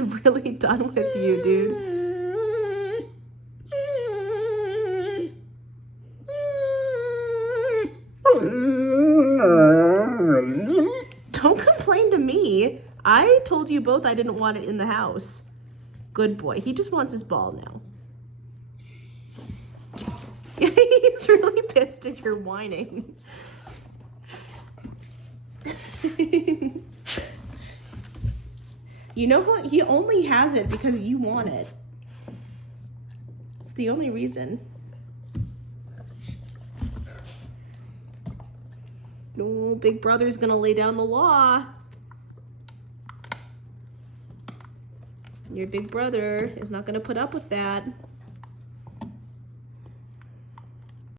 He's really done with you, dude. Don't complain to me. I told you both I didn't want it in the house. Good boy. He just wants his ball now. He's really pissed at your whining. You know what? He only has it because you want it. It's the only reason. No, big brother's gonna lay down the law. Your big brother is not gonna put up with that.